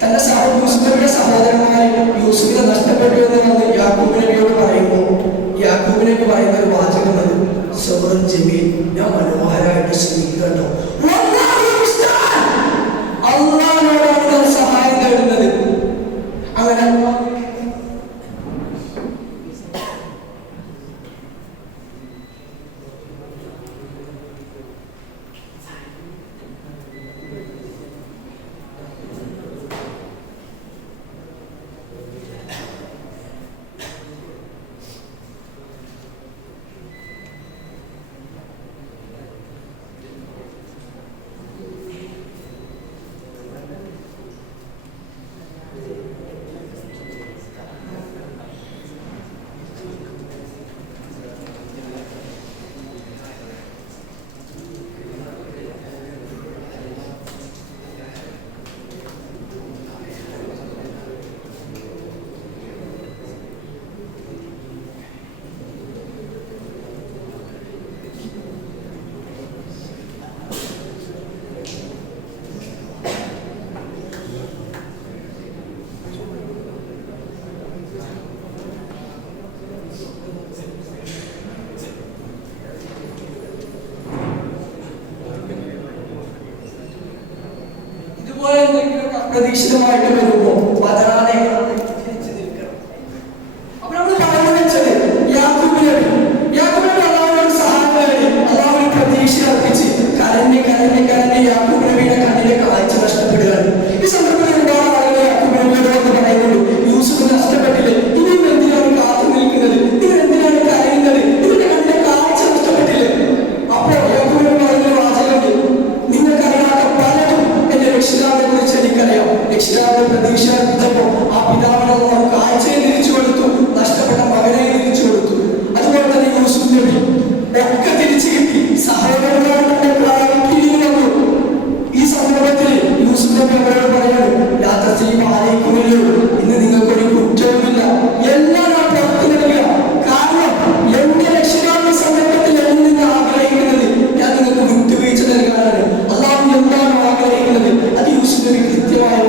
തന്റെ യൂസുഫിന്റെ സഹോദരന്മാർ യൂസുഫിനെ നഷ്ടപ്പെട്ടു എന്ന് വന്ന് യാക്കൂബ് നബിയോട് പറയുമ്പോൾ യാക്കൂബ് നബി പറയുന്ന ഒരു വാചകമാണ് സബറുൻ ജമീൽ. ഞാൻ മനോഹരമായിട്ട് ശ്രമിക്കട്ടോ, അള്ളാഹുവിനോടാണ് സഹായം തേടുന്നത്. അങ്ങനെ പ്രതീക്ഷിതമായിട്ട് വരുമ്പോ പതറാതെ തിരിച്ചു നിൽക്കണം. അപ്പൊ നമ്മൾ പറഞ്ഞു വെച്ചത് യാക്കൂബിനെ അള്ളാഹുവിനോട് സഹായം തേടി അള്ളാഹുവിന് പ്രതീക്ഷ അർപ്പിച്ച് കരഞ്ഞ് യാക്കൂബ് നബിയുടെ കണ്ണിലെ കാഴ്ച നഷ്ടപ്പെടുകയാണ്. ഈ സന്ദർഭത്തിൽ ഒരുപാട് ആളുകൾ യാക്കൂബ് നബിയോട് വന്ന് പറയുന്നുണ്ട്, യൂസുഫ് നഷ്ടപ്പെട്ടില്ലേ, ഇനിയും എന്തിനാണ് കാത്തു നിൽക്കുന്നത്, നിങ്ങൾ എന്തിനാണ് കരയുന്നത്, നിങ്ങളുടെ കണ്ണിലെ കാഴ്ച നഷ്ടപ്പെട്ടില്ലേ? അപ്പോൾ യാക്കൂബ് നബി പറയുന്ന വാചകം, നിങ്ങൾക്കറിയാത്ത പലതും എന്റെ രക്ഷിതാവിനെ കുറിച്ച് എനിക്കറിയാം. രക്ഷിതാവിന്റെ പ്രതീക്ഷ അർപ്പിച്ചപ്പോൾ ആ പിതാവിനെ അള്ളാഹു കാഴ്ചയെ തിരിച്ചു കൊടുത്തു, നഷ്ടപ്പെട്ട മകനെ തിരിച്ചു കൊടുത്തു. അതുപോലെ തന്നെ യൂസുഫ് നബി ഒക്കെ തിരിച്ചു കിട്ടി, സഹോദരന്മാരുടെ പിരിഞ്ഞു വന്നു. ഈ സന്ദർഭത്തിൽ യൂസുഫ് നബി അവരോട് പറയുന്നു, ഇന്ന് നിങ്ങൾക്കൊരു കുറ്റവുമില്ല, എല്ലാം ഞാൻ പുറത്തു നൽകുക. കാരണം എന്റെ രക്ഷിതാവിന്റെ സന്ദർഭത്തിൽ എന്നിൽ നിന്ന് ആഗ്രഹിക്കുന്നത് ഞാൻ നിങ്ങൾക്ക് വിട്ടുവീഴ്ച നൽകാനാണ്. അള്ളാഹു എന്താണോ ആഗ്രഹിക്കുന്നത് അത് യൂസുഫ് നബി കൃത്യമായി